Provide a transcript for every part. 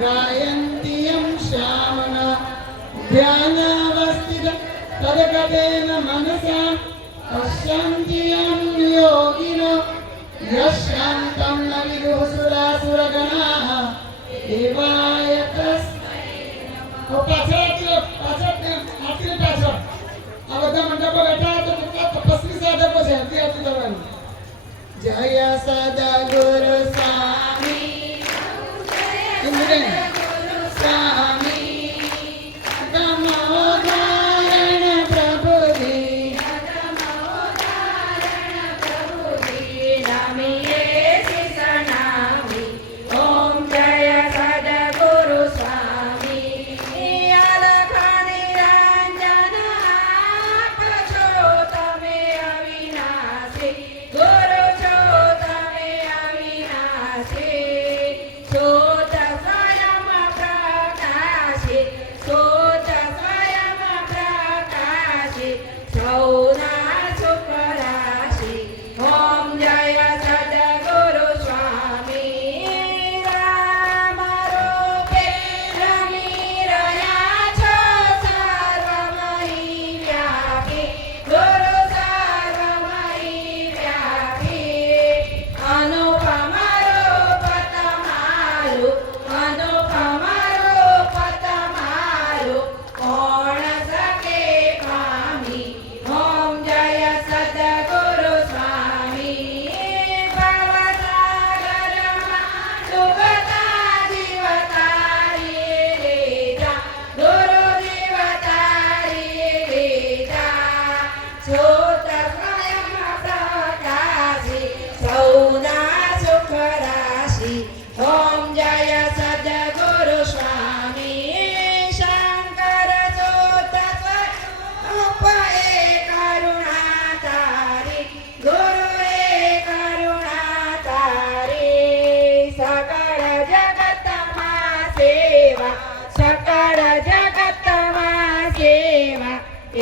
गायन्ति यं श्यामना ध्यानावस्थित तदगतेन मनसा पश्यन्ति यं योगिनो यशान्तं न विदुः सुरासुरगणाः देवाय तस्मै नमः। આ બધા મંડપો બેઠા તો કેટલા તપસ્વી સાધકો છે હરતી આરતી કરવાની। જય સદગુરુ સ્વામી જય ગુરુ સ્વામી તમોદાહરણ પ્રભુજી નામીએ શિષણાવી ઓમ જય સદગુરુ સ્વામી અલખાની રાંજના છો તમે અવિનાશી ગુરુ છો તમે અવિનાશી સોત સ્વયં પ્રકાશી સોત સ્વયં પ્રકાશી સૌના સુખ રાશી ઓમ જય સદગુરુ સ્વામી રામ રૂપે રમી રહ્યા છો સર્વમયી વ્યાપી ગુરુ સર્વમયી વ્યાપી અનુપમ રૂપ તમારું અનુપમ રૂપ તમારું કોણ શકે પામી ઓમ જય સદગુરુ સ્વામી ભવસાગરમાં ડૂબતા જીવ તારી લીધા ગુરુ જીવ તારી લીધા સોત સ્વયં પ્રકાશી સૌના સુખ રાશી ઓમ જય સદગુરુ સ્વામી શંકર સોત સ્વરૂપ એ કરુણા તારી ગુરુ એ કરુણા તારી સકળ જગતમાં સેવા સકળ જગતમાં સેવા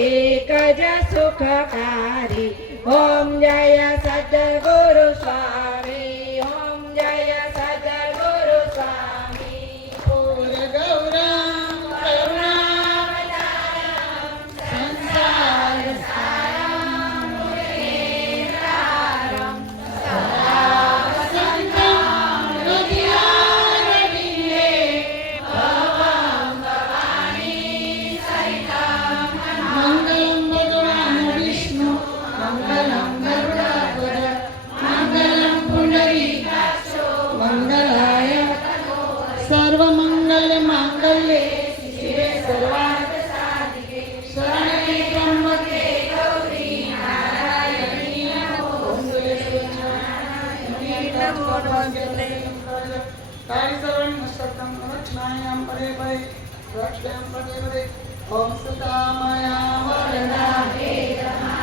એક જ સુખકારી ઓમ જય સદગુરુ સ્વામી ઓમ જય સદગુરુ સ્વામી પૂર ગૌરમ કરુણાવતારમ સંસાર સારમ મુનેન્દ્રારમ સદા વસંતમ હૃદયારવિંદે ભવં ભવાની સહિતમ મંગલમ ભગવાન વિષ્ણુ મંગલમ ગરુડધ્વજ મંગલમ પુંડરીકાક્ષો મંગલાય સર્વમંગલ માંગલ્ये શિવે સર્વાર્થ સાધિકે શરણે ત્ર્યંબકે ગૌરી નારાયણી નમોસ્તુતે તારી સર્વં નશ્વરં રક્ષણાયામ પરે પરે રક્ષાયામ પરે પરે ઓમ સદામયા વરદા હે રમા